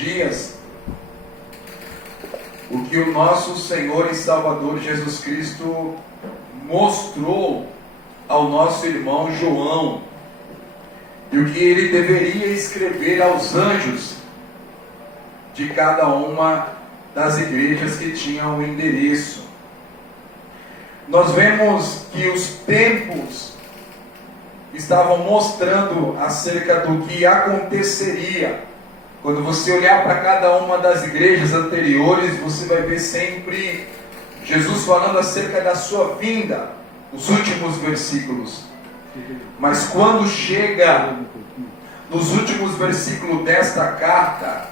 dias o que o nosso Senhor e Salvador Jesus Cristo mostrou ao nosso irmão João e o que ele deveria escrever aos anjos de cada uma das igrejas que tinham o endereço. Nós vemos que os tempos estavam mostrando acerca do que aconteceria. Quando você olhar para cada uma das igrejas anteriores, você vai ver sempre Jesus falando acerca da sua vinda, os últimos versículos. Mas quando chega nos últimos versículos desta carta,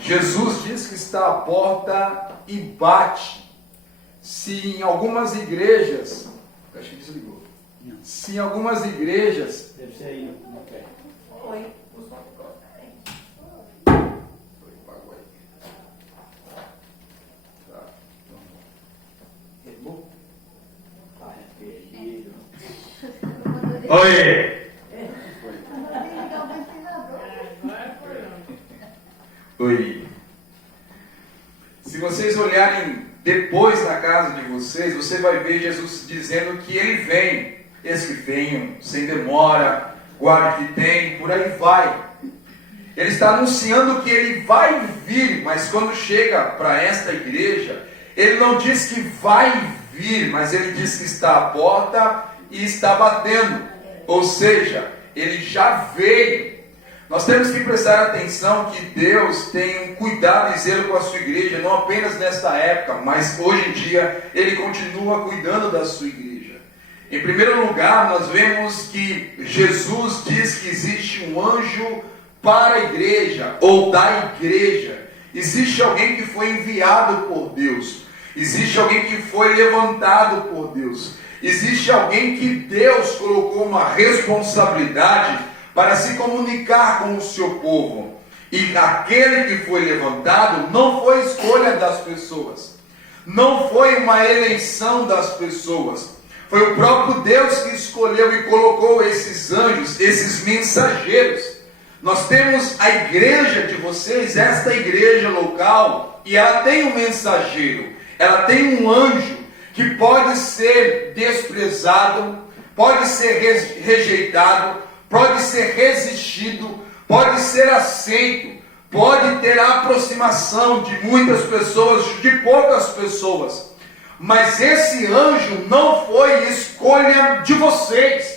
Jesus diz que está à porta e bate. Se em algumas igrejas, acho que desligou. Se em algumas igrejas, deve ser aí, não quer. Oi. Oi! Oi! Se vocês olharem depois na casa de vocês, você vai ver Jesus dizendo que Ele vem. Eis que venham, sem demora, guarde o que tem, por aí vai. Ele está anunciando que Ele vai vir, mas quando chega para esta igreja, Ele não diz que vai vir, mas Ele diz que está à porta e está batendo. Ou seja, Ele já veio. Nós temos que prestar atenção que Deus tem um cuidado e zelo com a sua igreja, não apenas nesta época, mas hoje em dia Ele continua cuidando da sua igreja. Em primeiro lugar, nós vemos que Jesus diz que existe um anjo para a igreja, ou da igreja. Existe alguém que foi enviado por Deus. Existe alguém que foi levantado por Deus. Existe alguém que Deus colocou uma responsabilidade para se comunicar com o seu povo. E aquele que foi levantado não foi escolha das pessoas. Não foi uma eleição das pessoas. Foi o próprio Deus que escolheu e colocou esses anjos, esses mensageiros. Nós temos a igreja de vocês, esta igreja local, e ela tem um mensageiro, ela tem um anjo que pode ser desprezado, pode ser rejeitado, pode ser resistido, pode ser aceito, pode ter a aproximação de muitas pessoas, de poucas pessoas. Mas esse anjo não foi escolha de vocês.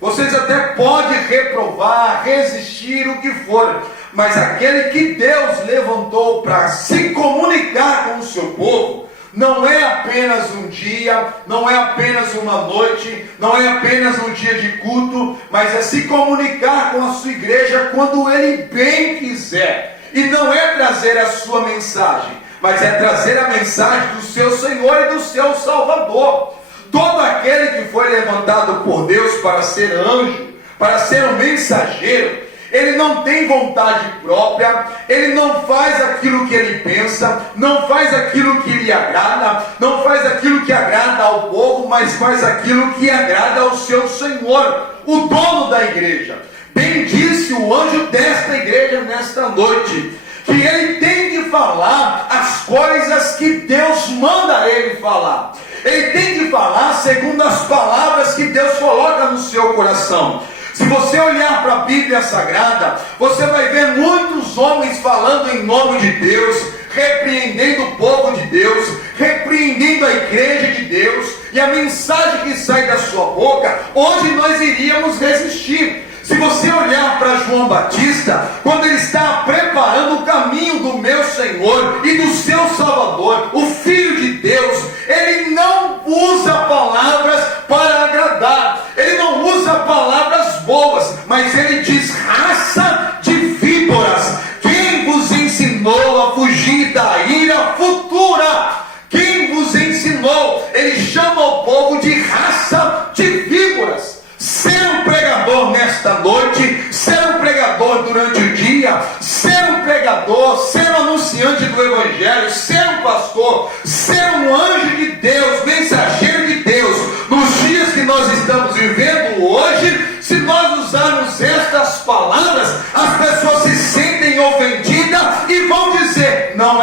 Vocês até podem reprovar, resistir, o que for, mas aquele que Deus levantou para se comunicar com o seu povo, não é apenas um dia, não é apenas uma noite, não é apenas um dia de culto, mas é se comunicar com a sua igreja quando Ele bem quiser. E não é trazer a sua mensagem, mas é trazer a mensagem do seu Senhor e do seu Salvador. Todo aquele que foi levantado por Deus para ser anjo, para ser um mensageiro, ele não tem vontade própria, ele não faz aquilo que ele pensa, não faz aquilo que lhe agrada, não faz aquilo que agrada ao povo, mas faz aquilo que agrada ao seu Senhor, o dono da igreja. Bem disse o anjo desta igreja nesta noite, que ele tem que falar as coisas que Deus manda ele falar. Ele tem que falar segundo as palavras que Deus coloca no seu coração. Se você olhar para a Bíblia Sagrada, você vai ver muitos homens falando em nome de Deus, repreendendo o povo de Deus, repreendendo a igreja de Deus, e a mensagem que sai da sua boca, hoje nós iríamos resistir. Se você olhar para João Batista, quando ele está preparando o caminho do meu Senhor e do seu Salvador, o Filho de Deus, ele não usa palavras para agradar, ele não usa palavras boas, mas ele diz: raça de víboras, quem vos ensinou a fugir da ira futura? Quem vos ensinou? Ele chama o povo de raça de víboras. Ser um pregador nesta noite, ser um pregador durante o dia, ser um pregador, ser um anunciante do Evangelho, ser um pastor, ser um anjo de Deus, mensageiro de Deus, nos dias que nós estamos vivendo hoje, se nós usarmos estas palavras, as pessoas se sentem ofendidas e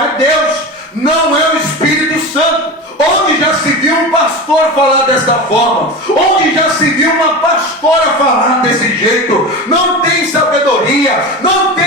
é Deus, não é o Espírito Santo. Onde já se viu um pastor falar desta forma? Onde já se viu uma pastora falar desse jeito? Não tem sabedoria, não tem